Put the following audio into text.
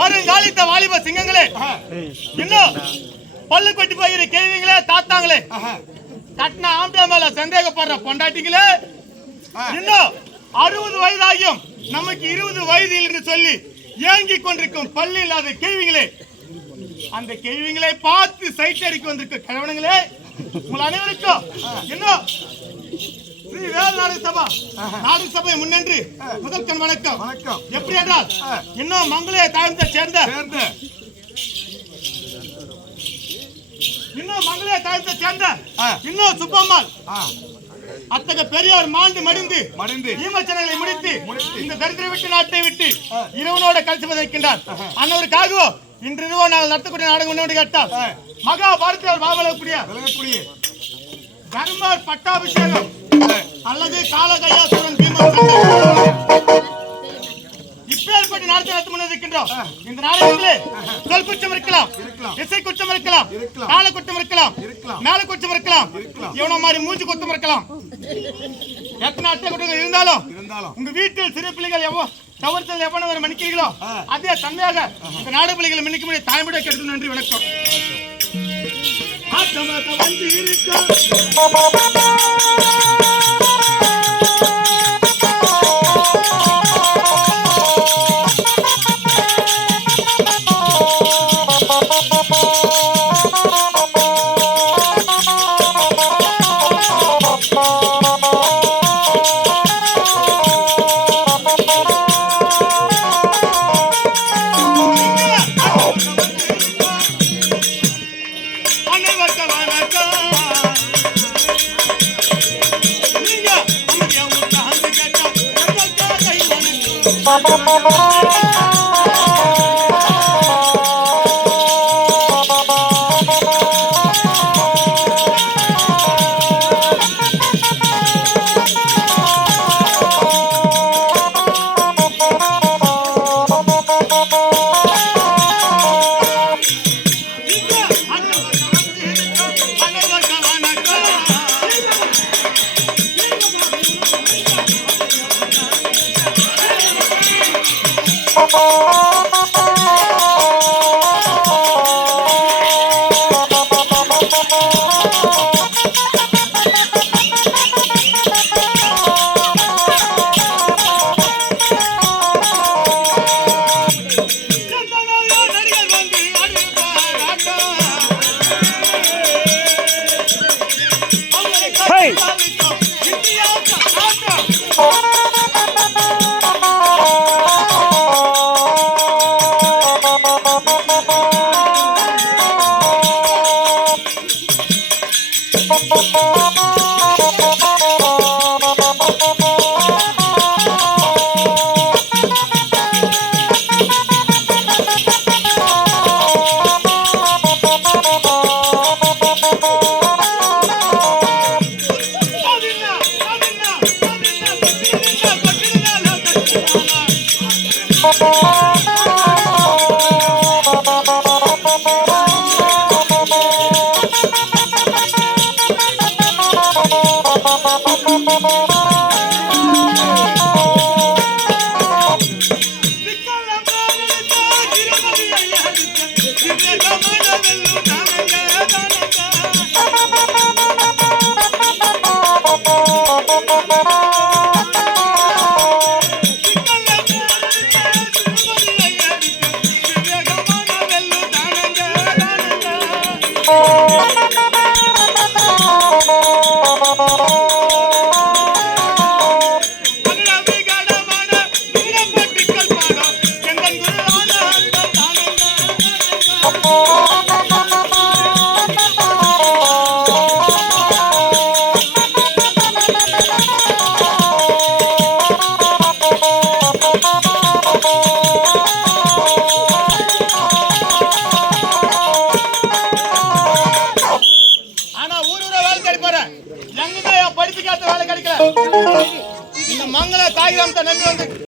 வருங்காலித்த வாலிப சிங்கங்களே, இன்னும் பல்லு கொட்டி போகிற கேள்விங்களே, தாத்தாங்களே, கட்டின ஆம்பியா மேல சந்தேகப்படுற பொண்டாட்டிங்களே, இன்னும் 60 வயதாகியும் நமக்கு 20 வயது என்று சொல்லி ஏங்கிக் கொண்டிருக்கும் பல்லு இல்லாத கேள்விங்களே, அந்த கேள்விங்களை பார்த்து சைட் அடிக்க வந்திருக்க கணவனங்களே, உங்கள் அனைவருக்கும் இன்னும் ஸ்ரீ வேல் நாடக சபை முன்னின்று முதல் கண் வணக்கம். வணக்கம். எப்படி என்றால் இன்னும் மங்களே தாழ்ந்த சேர்ந்த இன்னும் சுப்பம்மாள் அத்தகைய பெரியோர் மாண்டு மடிந்து ஈமச்சனங்களை முடித்து இந்த தரித்திர விட்டு நாட்டை விட்டு இரவனோட கழிச்சு வைக்கின்றார். அன்னவருக்காகவோ இன்று இரவு நாங்கள் நடத்தக்கூடிய நாடகம் முன்னோடி கேட்டால் மகாபாரதியார் பாவலக்கூடிய தர்மர் பட்டாபிஷேகம் அல்லது காலகையாசுரன் பீமன் இப்படிப்பட்ட நாடகத்தை நடத்தி முன்னிருக்கின்றோம். இந்த நாடகத்திலே சொல் குற்றம் இருக்கலாம், இசை குற்றம் இருக்கலாம், கால குற்றம் இருக்கலாம், மேல குற்றம் இருக்கலாம், இவன மாதிரி மூச்சு குற்றம் இருக்கலாம். எத்தனை அட்டை குற்றங்கள் இருந்தாலும் உங்க வீட்டில் சிறு பிள்ளைகள் தவறுதல் எவ்வளவு ஒரு மன்னிக்கிறீங்களோ அதே தன்மையாக இந்த நாடு பிள்ளைகளை மன்னிக்க முடிய தாய்மொழியை கெடுத்து. நன்றி, வணக்கம். படிப்புக்காத்த வேலை கிடைக்கல. இந்த மங்கள தாய் நம்பி வந்து